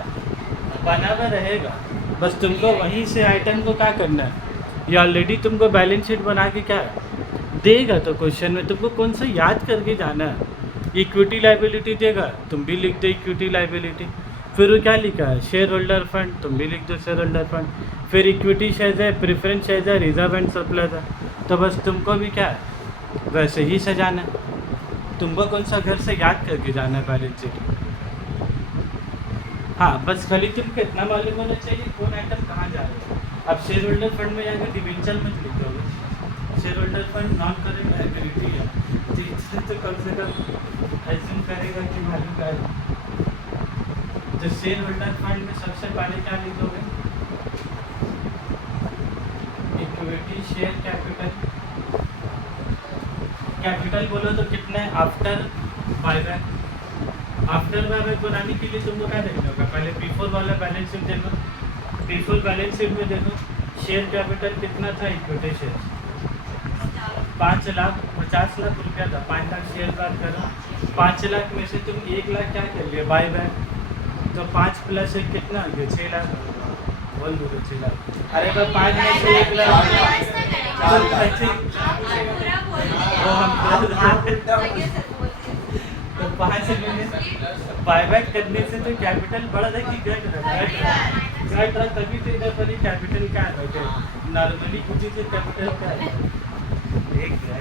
बना हुआ रहेगा, बस तुमको वहीं से आइटम को क्या करना है, ये ऑलरेडी तुमको बैलेंस शीट बना के क्या देगा, तो क्वेश्चन में तुमको कौन सा याद करके जाना है। इक्विटी लायबिलिटी देगा, तुम भी लिख दो इक्विटी लायबिलिटी, फिर वो क्या लिखा है शेयर होल्डर फंड, तुम भी लिख दो शेयर होल्डर फंड, फिर इक्विटी शेयर है, प्रेफरेंस शेयर है, रिजर्व एंड सरप्लस है, तो बस तुमको भी क्या है वैसे ही सजाना है। तुमको कौन सा घर से याद करके जाना है बैलेंस शीट। हाँ, बस खाली तुमको इतना मालूम होना चाहिए कौन आइटम कहाँ जा रहा है। अब शेयर होल्डर फंड में जाकर डिवेंचर मत लिख दोगे, share holder fund non current liability है, तो इससे तो कम से कम एज्यूम करेगा कि मालूम का है। तो शेयर होल्डर फंड में सबसे पहले क्या लिख दोगे, शेयर कैपिटल बोलो तो कितना है आफ्टर बायबैक। आफ्टर बायबैक बनाने के लिए तुमको क्या देखना होगा, पहले बिफोर वाला बैलेंस शीट देखो। बिफोर बैलेंस शीट में देखो शेयर कैपिटल कितना था, इक्विटी शेयर 5,50,00,000 रुपया था। 5 लाख शेयर बात करो, 5 लाख में से तुम 1 लाख क्या कर लिया बाय बैक, तो 5 प्लस 1 कितना हो गया 6 लाख। बोल दो 6 लाख। अरे तो 5 में से 1 लाख वो हम तो 5 में बायबैक करने से तो कैपिटल बढ़ रहा है कि घट रहा, तभी तो इधर पर कैपिटल क्या है नॉर्मली कुछ से कैपिटल क्या है एक है।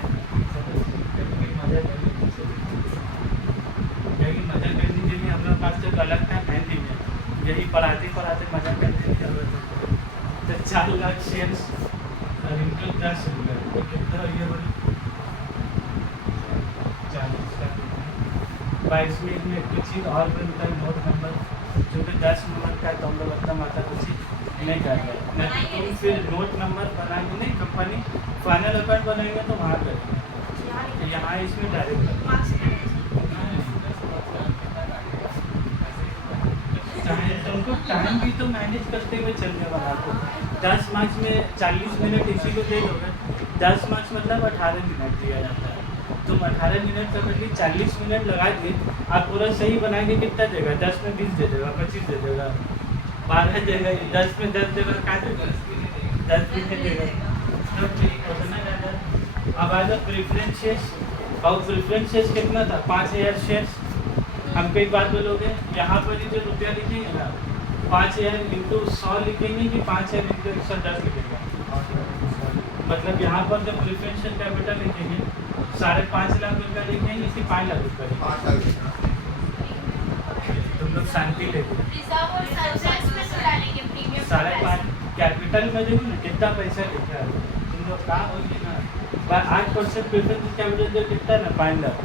मजा करने के लिए हमारे पास तो अलग था है नहीं है, यही पढ़ाते मजा करने की जरूरत है। तो 4 लाख शेयर्स और इनकम 10 रुपये तो कितना ये बोले 40 लाख। 22 में इसमें एक चीज़ और बनता है नोट नंबर, जो कि 10 नंबर का तो हम लोग अपना माता कुछ नहीं कर रहे। नहीं तुम फिर नोट नंबर बनाएंगे नहीं, कंपनी फाइनल अकाउंट बनाएंगे तो वहाँ करेंगे, यहाँ इसमें डायरेक्ट तुमको टाइम भी तो मैनेज करते हुए चलने वाला। आपको 10 मार्क्स में 40 मिनट इसी को दे दोगे, 10 मार्क्स मतलब 18 मिनट दिया जाता है। तुम 18 मिनट का मतलब 40 मिनट लगा दिए, आप पूरा सही बनाएंगे कितना देगा, 10 में 20 दे देगा, 25 दे देगा, 12 देगा, 10 में 10 देगा, क्या देगा 10 भी नहीं देगा। तो ठीक उतना ज़्यादा। अब आ जाओ प्रेफरेंस शेयर्स, और प्रेफरेंस शेयर्स कितना था 5,000 शेयर्स। हम कई बात बोलोगे यहाँ पर ही जो रुपया लिखेंगे ना 5,000 इंटू 100 लिखेंगे कि 5,000 इंटू 110 लिखेंगे। मतलब यहाँ पर जब प्रेफरेंशियल कैपिटल लिखेंगे 5.5 लाख रुपया लिखेंगे कि 5 लाख रुपया। तुम लोग शांति लेते 5.5 कैपिटल में देखो ना कितना पैसा लिखा है, तुम लोग कहाँ होगी ना 8% प्रेफरेंशियल कैपिटल जो कितना है ना 5 लाख,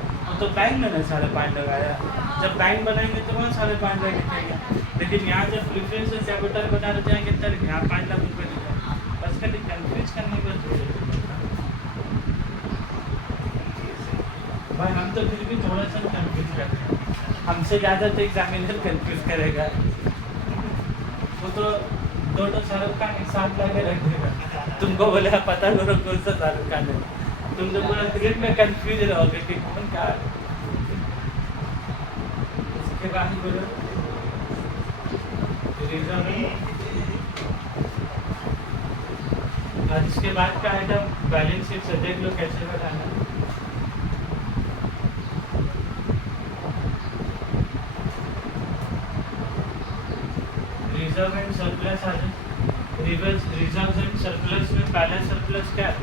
तो बैंक ने 5.5 लगाया। जब बैंक बनाएंगे तो वहाँ 5.5 लाख लिखेंगे, लेकिन यहाँ जब प्रेफरेंशियल कैपिटल बना रहे हैं कितना लिखे यहाँ 5 लाख रुपये लिखा। बस खाली कन्फ्यूज करने की जरूरत भाई, हम तो फिर भी थोड़ा सा कन्फ्यूज करते हैं, हमसे ज़्यादा तो एग्जामिनर कन्फ्यूज करेगा। वो तो 2 शाहरुख खान एक साथ ला के रख देगा, तुमको बोले पता करो कौन सा शाहरुख खान है, तुम तो पूरा पीरियड में कंफ्यूज रहोगे कि कौन क्या है। इसके बाद बोलो और इसके बाद का आइटम बैलेंस शीट से देख लो कैसे बताना। रिजर्व एंड सरप्लस आ जाए। रिजर्व एंड सरप्लस में पहला सरप्लस क्या है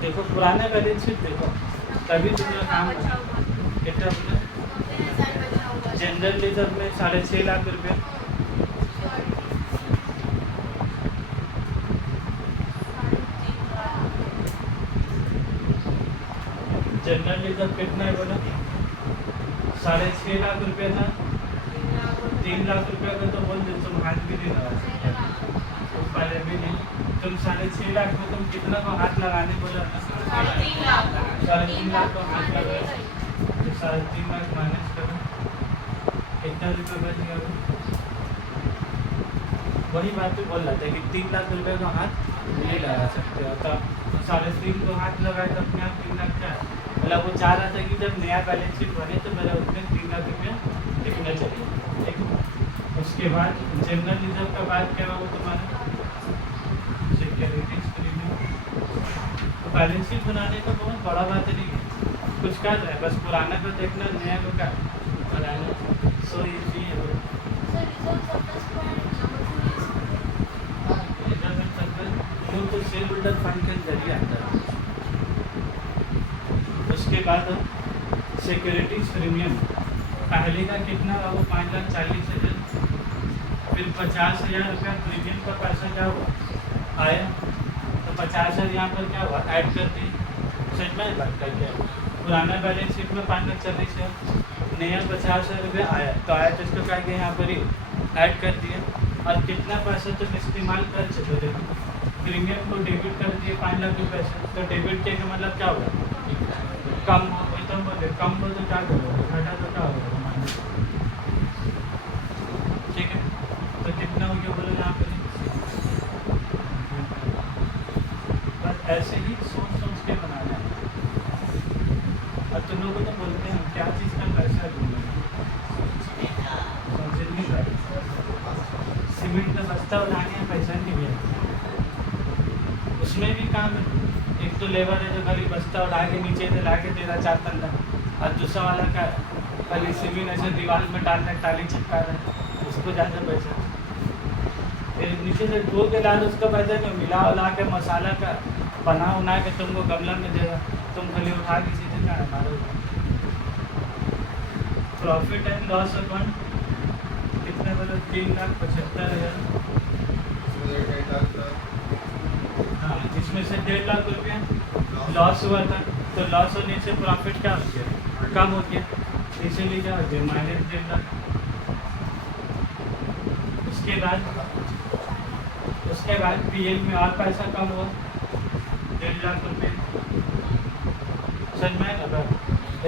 देखो, पुराना बैलेंस शीट देखो तभी तुम्हारा काम कितना बोला। जनरल रिजर्व में 6.5 लाख रुपये, जनरल रिजर्व कितना है बोला 6.5 लाख रुपये था। 3 लाख रुपये का तो बोल दे तुम हाथ भी नहीं लगा सकते, तो पहले भी नहीं। तुम 6.5 लाख में तुम कितना को हाथ लगाने बोला ना 3.5 लाख 3.5 लाख को हाथ लगा, तो 3.5 लाख माइनस करो कितना रुपये बच गया। वही बात तो बोल रहा था कि 3 लाख रुपये को हाथ नहीं लगा सकते हो, तो 3.5 को हाथ लगाए तो अपने आप 3 लाख क्या मतलब वो चाह रहा था कि जब नया बैलेंस शीट बने तो मेरा उसमें 3 लाख रुपया दिखना चाहिए। ठीक, उसके बाद जनरल रिजर्व का बात क्या होगा तुम्हारा सिक्योरिटीज प्रीमियम। तो बैलेंस शीट बनाने का बहुत बड़ा बात नहीं है, कुछ कर रहे हैं बस पुराना को देखना नया को क्या बनाना। सो इजी है वो तो शेयर होल्डर फंड के जरिए आता है। उसके बाद सिक्योरिटीज प्रीमियम पहले का कितना हुआ वो 5,40,000, फिर 50,000 रुपया प्रीमियम का पैसा क्या हुआ आया, तो 50,000 यहाँ पर क्या हुआ ऐड कर दी। सच में बात कर क्या पुराना बैलेंस शीट में 5,40,000, नया 50,000 रुपया आया, तो आया तो इसको क्या किया यहाँ पर ही ऐड कर दिया। और कितना पैसा तुम इस्तेमाल कर चुके देखो प्रीमियम को डेबिट कर दिए 5 लाख रुपए से, तो डेबिट के मतलब क्या होगा? कम हो, तो बोले कम हो तो क्या करोगे, घटा तो क्या होगा माइनस। ठीक है, तो कितना हो गया बोलो यहाँ पे? बस ऐसे ही सोच सोच के बनाना है। अब तुम लोग तो बोलते हैं क्या चीज़ का पैसा दूंगा, समझ नहीं पाए। सीमेंट का बस्ता उठाने का पैसा नहीं दिया, उसमें भी काम है। एक तो लेबर है जो खाली बस्ता उठा के नीचे से ला के दे रहा 4 तल्ला, और दूसरा वाला का खाली सीमेंट ऐसे दीवार में डालना, टाली चिपका रहा है, उसको ज़्यादा पैसा। फिर नीचे से धो के डाल, उसको पैसा में मिला उला के मसाला का बना उना के तुमको गमला में देगा, तुम खाली उठा के सीधे का मारो। प्रॉफिट एंड लॉस अकाउंट कितने बोलो? 3,75,000। हाँ, जिसमें से 1.5 लाख रुपया लॉस हुआ था, तो लॉस होने से प्रॉफिट क्या हो गया? कम हो गया, इसीलिए क्या हो गया? -1.5 लाख। उसके बाद पीएल में और पैसा कम हुआ 1.5 लाख रुपये। समझ में आएगा?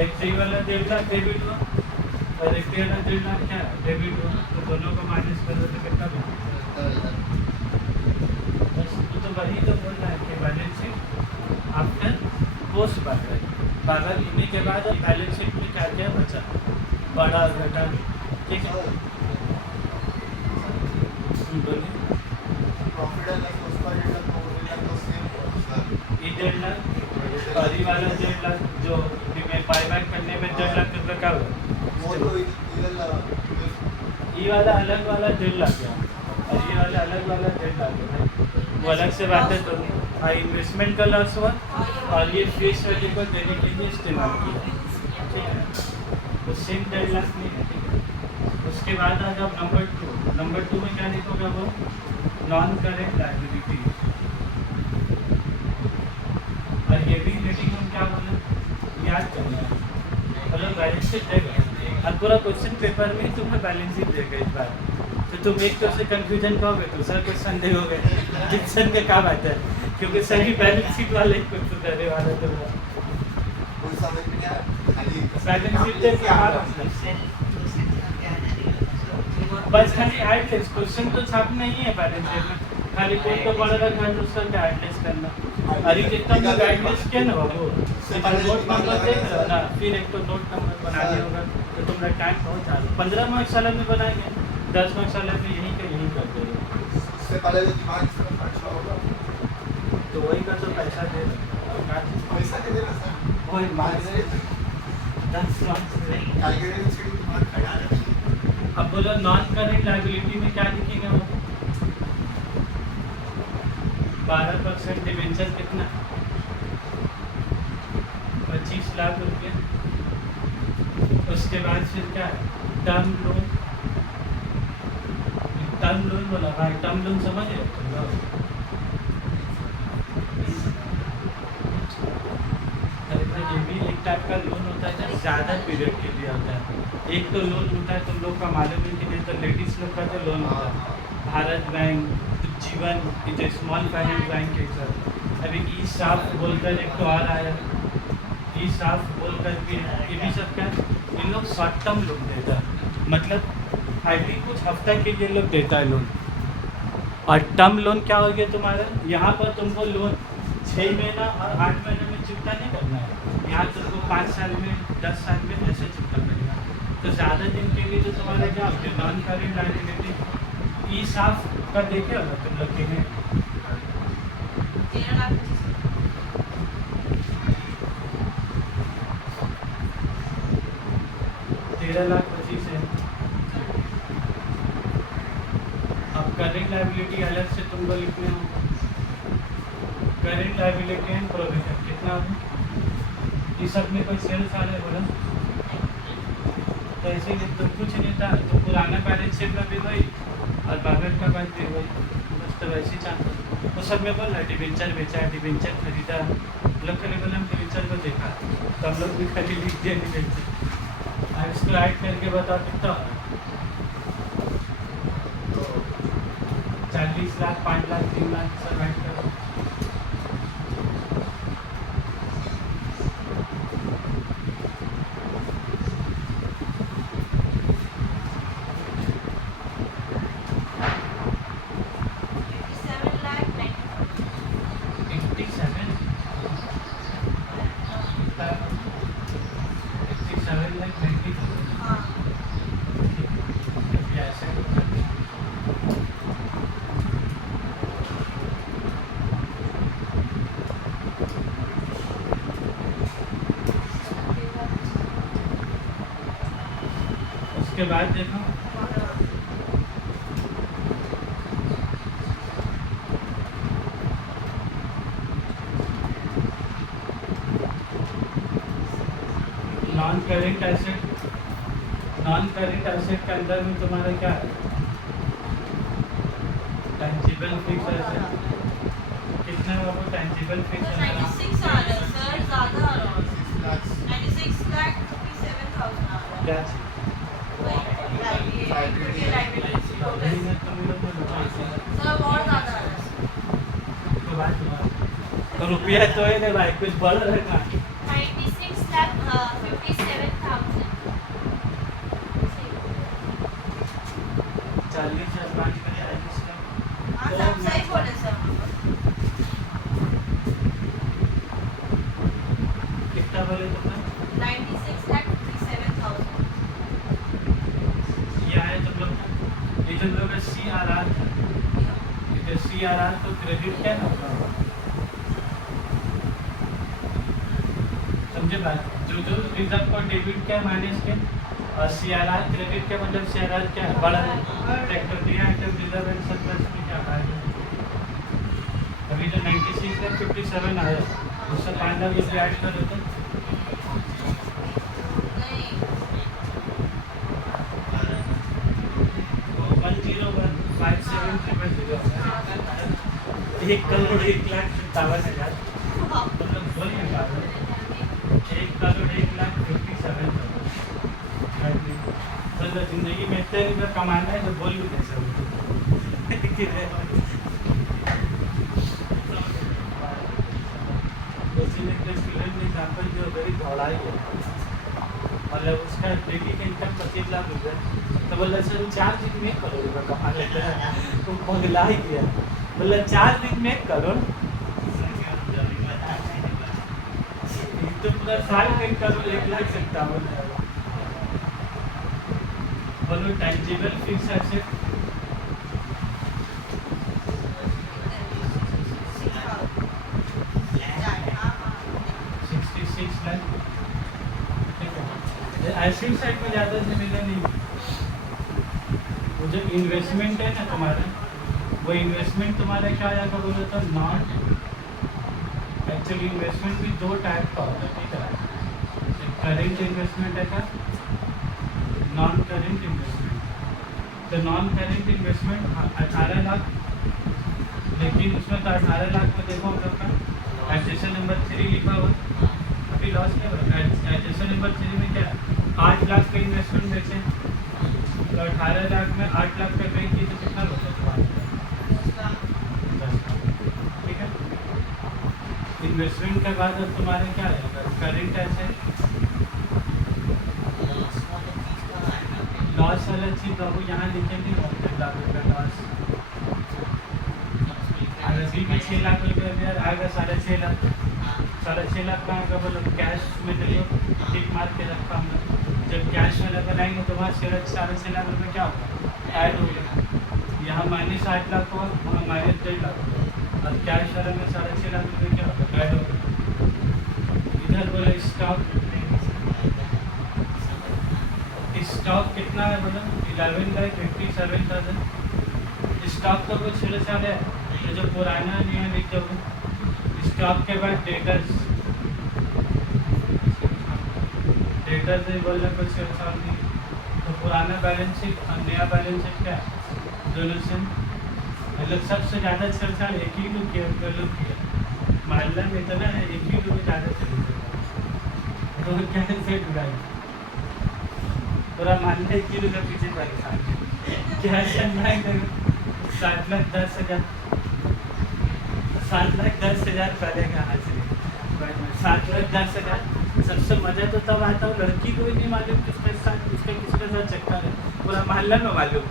एक सी वाला 1.5 लाख डेबिट हुआ और एक वाला 1.5 लाख क्या डेबिट हुआ, तो दोनों को माइनस करो तो कितना बना? बस तो वही तो बोल रहा है कि बैलेंस शीट आफ्टर पोस्ट बारह लेने के बाद अब बैलेंस शीट में क्या क्या बचा, बड़ा घटा। ठीक है, बोलिए। ये 1.5 लाख और ये वाला 1.5 लाख जो बाईबैक करने में 1.5 लाख रुपये का हुआ, ये वाला अलग वाला 1.5 लाख है और ये वाला अलग वाला 1.5 लाख है, वो अलग से बात है। तो इन्वेस्टमेंट का लॉस हुआ और ये फेस वैल्यू को देने के लिए इस्तेमाल किया। ठीक है, तो सेम 1.5 लाख नहीं है। ठीक है, उसके बाद आ जाओ नंबर 2 में क्या लिखोगे? वो नॉन करेंट लायबिलिटी। और ये भी मीटिंग में क्या बोले, याद करना है। मतलब बैलेंस शीट देगा और पूरा क्वेश्चन पेपर में तुम्हें बैलेंस शीट देगा इस बार, तो तुम एक तो से कन्फ्यूजन कहोगे, दूसरा क्वेश्चन देखोगे, डिक्शन का काम आता है, क्योंकि सही बैलेंस शीट वाले ही क्वेश्चन देने वाला तो बैलेंस शीट देख के बस खाली एडलेस क्वेश्चन तो छापना ही है बैलेंस शीट में, खाली कोई तो बड़ा रखा है उसका क्या एडलेस करना। अरे जितना भी एडलेस किया ना बाबू, नोट नंबर देख रहे हो ना, फिर एक तो नोट नंबर बनाने होगा, तो तुम्हारा टाइम बहुत ज़्यादा 15 मार्क्स वाला में बनाएंगे, 10 मार्क्स वाला में यहीं का यहीं कर देंगे। उससे पहले जो दिमाग इस तरफ खर्चा होगा तो वही का तो पैसा दे रहे, पैसा नहीं देना सर, वही मार्क्स 10 मार्क्स। कैलकुलेशन से दिमाग खड़ा रखिए। अब बोलो नॉन करेंट लायबिलिटी में क्या लिखेंगे वो? 12% डिवेंचर कितना? 25 लाख रुपये। उसके बाद फिर क्या है? टर्म लोन बोला भाई, टर्म लोन समझ रहे हो तुम लोग? अरे भाई ये भी एक टाइप का लोन होता है जो ज़्यादा पीरियड के लिए होता है। एक तो लोन होता है तुम लोग का मालूम है कि नहीं, तो लेडीज़ लोग का तो लोन होता है, भारत बैंक, जीवन, जो स्मॉल फाइनेंस बैंक के सर, अभी ई साफ बोलकर एक तो आ रहा है, ई साफ बोलकर भी ये भी सब क्या, इन लोग शॉर्ट टर्म लोन देता है, मतलब हार्डली कुछ हफ्ता के लिए लोग देता है लोन। और टर्म लोन क्या हो गया तुम्हारा, यहाँ पर तुमको लोन 6 महीना और 8 महीने में चुकता नहीं करना है, यहाँ तुमको 5 साल में 10 साल में ऐसे चुकता करेगा। तो ज़्यादा दिन के लिए तो तुम्हारा क्या होता है, नॉन करेंट लायबिलिटी ई साफ का देखे होगा तुम लोग के लिए 13 लाख 13 लाख 25 है। अब करेंट लायबिलिटी अलग से तुमको लिखने हो, करेंट लायबिलिटी एंड प्रोविजन कितना हो, इस सब में कोई सेल्स आ रहा है बोला, तो ऐसे ही तो कुछ नहीं था, तो पुराना बैलेंस शीट में भी वही और बाहर का बात भी वही, बस तो वैसे ही चाहता वो सब में बोला डिवेंचर बेचा, डिवेंचर खरीदा, लोग खाली बोला हम डिवेंचर को देखा, तो हम लोग भी खाली लिख दिया डिवेंचर। अब इसको ऐड करके बताओ कितना हो रहा है? 40 लाख, 5 लाख, 3 लाख सब ऐड करो। उसके बाद देखो non current asset. Non current asset के अंदर में तुम्हारा क्या है? टेंजिबल फिक्स एसेट कितना है? वो टेंजिबल फिक्स एसेट 96 आ रहा है सर, ज़्यादा आ रहा है। 96 लाख 57,000 आ रहा है। क्या लाइब्रेरी में तुम लोग ने बताया सर और ज़्यादा आ रहा है। उसके बाद तुम्हारा रुपया तो है ना भाई, कुछ बढ़ रहा है 96 लाख 57,000। 40 या 5 में है हाँ सर, सही बोले सर। कितना बोले तुमने? 96 लाख 57,000। ये है तुम लोग का, ये तुम लोग का CRR था। ये CRR तो क्रेडिट क्या होगा? समझे बात? जो जो रिजर्व को डेबिट क्या माइनस के और CRR क्रेडिट क्या मतलब CRR क्या है? बड़ा ट्रैक्टर दिया आइटम रिजर्व एंड सरप्लस में क्या आएगा? अभी जो 96 है 57 आया, उससे 5 लाख रुपये ऐड कर देते। नहीं 1015700 1 करोड़ 1,57,000 तुम लोग बोलिए बात 1 करोड़ 1,57,000। चलो जिंदगी में इतने रुपये कमाना है तो बोल भी नहीं सकते। स्टूडेंट एग्जाम्पल जो गरीब दौड़ाई है मतलब उसका डेली का इनकम 25 लाख रुपये, तो बोला सर 4 दिन में 1 करोड़ रुपये कमा लेते हैं। तो पगला ही गया, बोला 4 दिन में 1 करोड़, तो पूरा साल में 1 करोड़ 1,57,000। बोलो tangible fixed asset acid side में ज़्यादा से मिलने नहीं। वो जो इन्वेस्टमेंट है ना तुम्हारा, वो इन्वेस्टमेंट तुम्हारा क्या आएगा बोलो तो नॉन एक्चुअली इन्वेस्टमेंट भी 2 टाइप का होता है, ठीक है? करेंट इन्वेस्टमेंट है का नॉन करेंट इन्वेस्टमेंट। तो नॉन करेंट इन्वेस्टमेंट 18 लाख, लेकिन उसमें तो 18 लाख में देखो हम लोग का एडिशन नंबर 3 लिखा हुआ, अभी लॉस क्या होगा? एडिशन नंबर 3 में क्या 8 लाख का इन्वेस्टमेंट बेचे, तो 18 लाख में 8 लाख का बैंक की तो कितना होता है तुम्हारा? 10 लाख, ठीक है? इन्वेस्टमेंट के बाद अब तुम्हारे क्या आएगा? करेंट एसेट लॉस वाला चीज बाबू यहाँ लिखेंगे 9 लाख रुपये लॉस। अभी भी 6 लाख रुपये आएगा 6.5 लाख, 6.5 लाख का आएगा बोलो कैश में चलो टिक मार के रखा हम लोग। जब कैश में लेकर आएंगे तो वहाँ 6.5 लाख रुपये क्या होगा? ऐड होगा। यहाँ -8 लाख होगा, वहाँ -1.5 लाख होगा, और कैश वाले में 6.5 लाख रुपये क्या होगा? ऐड होगा। इधर बोलो स्टॉक कितना है बोलो? 11,57,000। स्टॉक तो कुछ छेड़छाड़ है, तो जो पुराना नहीं है लिख दो। स्टॉक के बाद डेटर्स से बोलना कुछ छेड़छाड़ नहीं, तो पुराना बैलेंस शीट और नया बैलेंस शीट क्या है? दोनों से मतलब सबसे ज़्यादा छेड़छाड़ एक ही लोग किया, 2 लोग किया। मामला में इतना है एक ही लोग ज़्यादा छेड़छाड़, तो क्या सेट उड़ाई पूरा मानना एक ही लोग पीछे परेशान क्या चलना है करो। 7,10,000 7,10,000 पहले का हाजिरी 7,10,000। सबसे मज़ा तो तब आता है लड़की को ही नहीं मालूम किसके साथ चक्कर है, पूरा मोहल्ला में मालूम।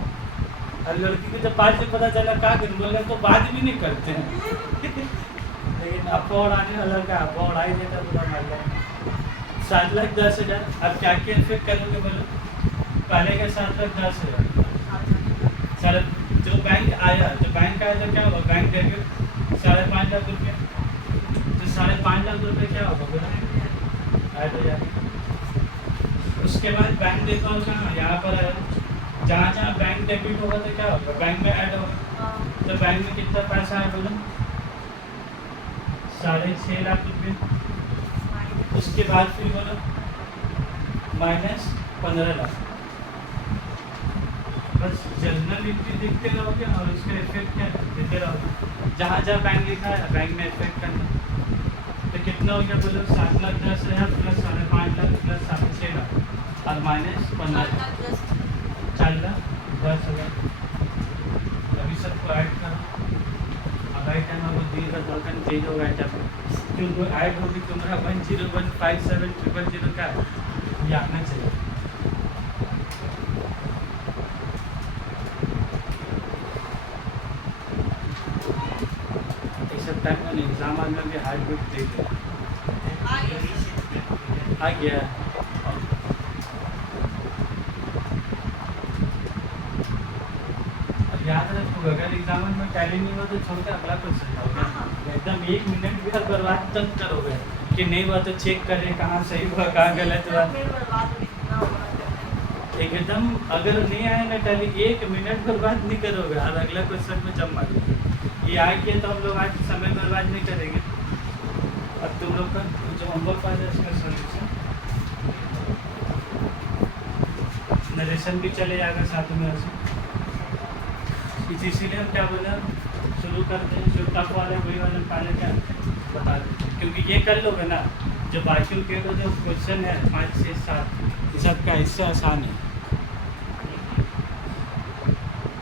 और लड़की को जब बाद में पता चला क्या करूँ बोल रहे तो बात भी नहीं करते हैं लेकिन अफवाह उड़ाने वाला का अफवाह उड़ा ही देता पूरा मोहल्ला में। 7,10,000। अब क्या क्या इफेक्ट करोगे बोलो? पहले का 7,10,000 सर जो बैंक आया तो क्या होगा? बैंक डेबिट 5.5 लाख रुपये, तो 5.5 लाख रुपये क्या होगा बोला? ऐड हो जाएगा। उसके बाद बैंक देखो कहाँ यहाँ पर आया, जहाँ बैंक डेबिट होगा तो क्या होगा? बैंक में ऐड होगा। तो बैंक में कितना पैसा है बोलो? 6.5 लाख रुपये। उसके बाद फिर बोलो -15 लाख। बस जनरल एंट्री देखते रहोगे और उसका इफेक्ट क्या देते रहोगे। जहाँ बैंक लिखा है बैंक में इफेक्ट करना। तो कितना हो गया बोलो? 7,10,000 प्लस 5.5 लाख प्लस 6.5 लाख और -15 4,10,000। अभी सबको ऐड करो। अब राइट टाइम आपको दी का टोकन चेंज होगा जब क्योंकि ऐड होगी तुम्हारा 1015700 का ये आना चाहिए। सब टाइम में एग्जाम में भी हार्ड बुक दे दिया आ गया। अब याद रखो अगर एग्जाम में टैली नहीं हुआ तो छोड़ के अगला क्वेश्चन होगा। एकदम 1 मिनट भी अगर बर्बाद तक करोगे कि नहीं हुआ तो चेक करें कहाँ सही हुआ कहाँ गलत हुआ। एकदम अगर नहीं आया ना टैली 1 मिनट बर्बाद नहीं करोगे और अगला क्वेश्चन में जम मारोगे। ये आ गया तो हम लोग आज समय बर्बाद नहीं करेंगे। अब तुम लोग का जो होमवर्क पास है इसका सोल्यूशन नरेशन भी चले जाएगा साथ में ऐसे। इसीलिए हम क्या बोले शुरू करते हैं जो टफ वाले वही वाले पहले क्या बता देते हैं क्योंकि ये कर लोगे ना जो बाकी के जो क्वेश्चन है 5 से 7 ये सब का इससे आसान है।